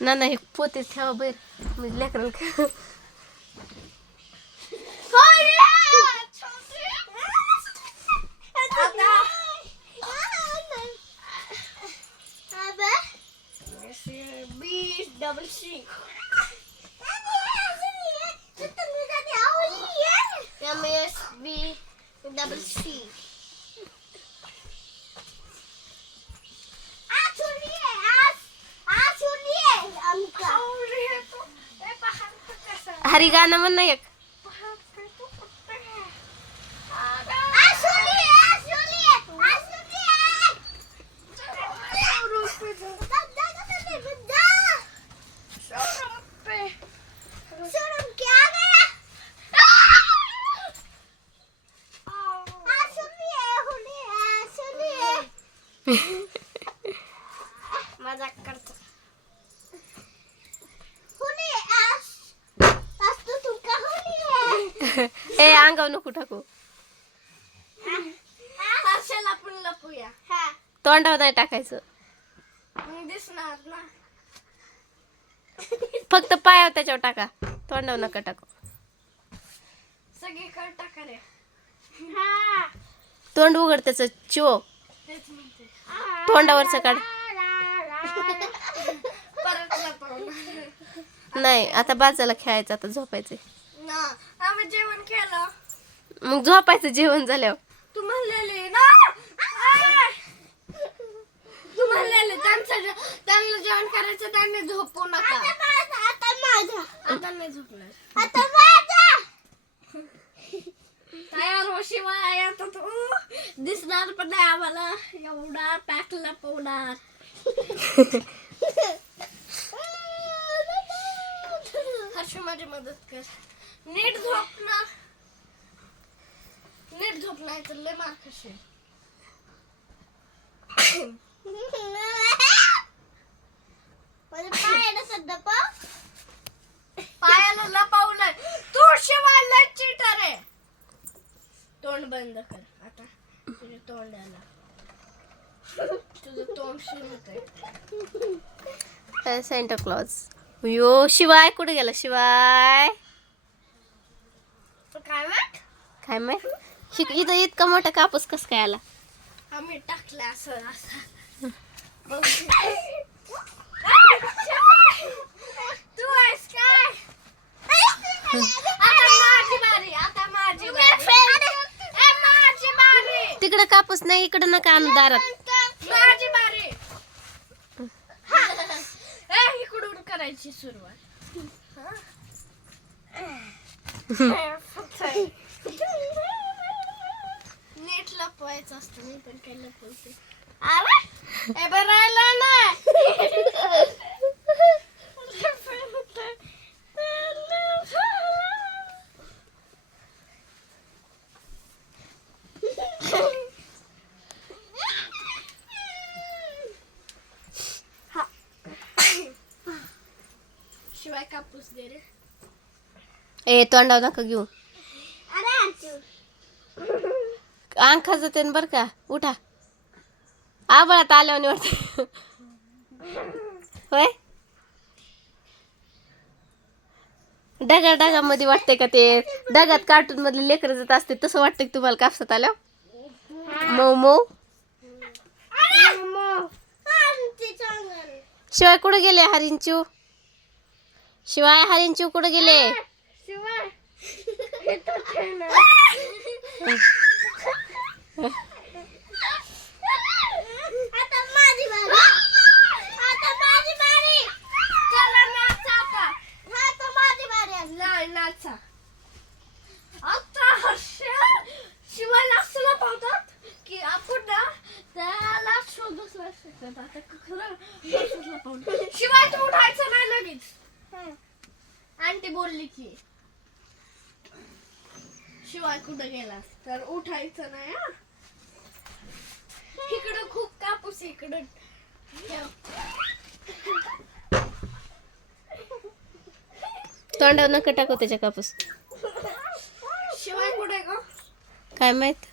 ना नाही पोते ठेवा बैर म्हणजे लेकराला खा- डबल हरी गाना मन नहीं एक। मज़ाक कर ए अंगाव नको टाकू. हर्षल आपण लपूया. हा. तोंडावर नाही टाकायचं. मी दिसणार ना. फक्त पायावर त्याच्यावर टाका. तोंडावर नका टाकू. सगळीकडे टाका रे. हा. तोंड उघड त्याचं चो तेच म्हणते. तोंडावरचं काढ परत नाही आता बाजाला खेळायचं आता झोपायचं आम्ही जेवण केलं? मग झोपायचं जेवण झाल्यावर. तू म्हणलेली ना! तू म्हणलेली त्यांचं जे- त्यांना जेवण करायचं त्यांनी झोपू नका. आता माझा आता नाही झोपणार. आता माझा. तयार हो शिवाय आता तू दिसणार पण नाही आम्हाला. एवढा पॅक लपवणार हर्ष माझी मदत कर. नीट झोप ना. नीट झोप नाही तर लय मार खाशील. पायाला लपवलंय. तू शिवाय लय चिटर आहे. तोंड बंद कर. आता तुझे तोंड आला तुझं तोंड शिरत आहे. सेंटर क्लॉज यो शिवाय कुठे गेला? शिवाय. काय माहीत? काय माहीत? शिक इथं इतका मोठा कापूस कस काय आला? आम्ही टाकलं असं असं. तू आहेस काय? आता माझी बारी आता माझी बारी. ए, माझी बारी. तिकडे कापूस नाही इकडे नका आणू दारात. माझी बारी. ए, इकडून करायची सुरुवात. नीट लपवायचं असतं मी पण काही लपवते. अरे बरं राहिला ना? शिवाय कापूस दे रे. ए तोंडावर नका घेऊ. अंग जाते बर का? उठा. आबळात आल्यावर वाटत होय? डगा डगामध्ये वाटते का ते? डगात कार्टून मधले लेकर जात असते तसं वाटतं की तुम्हाला कापसात आल्या मऊ मऊ. शिवाय कुठे गेले हरिंचू? शिवाय हरिंचू कुठे गेले? शिवाय तू उठायचं नाही लगेच आंटी बोलली की शिवाय कुठं गेलास? तर उठायचं नाही हा? इकडं खूप कापूस इकडं. तोंडावर नका टाकू त्याच्या कापूस. शिवाय कुठे का काय माहीत?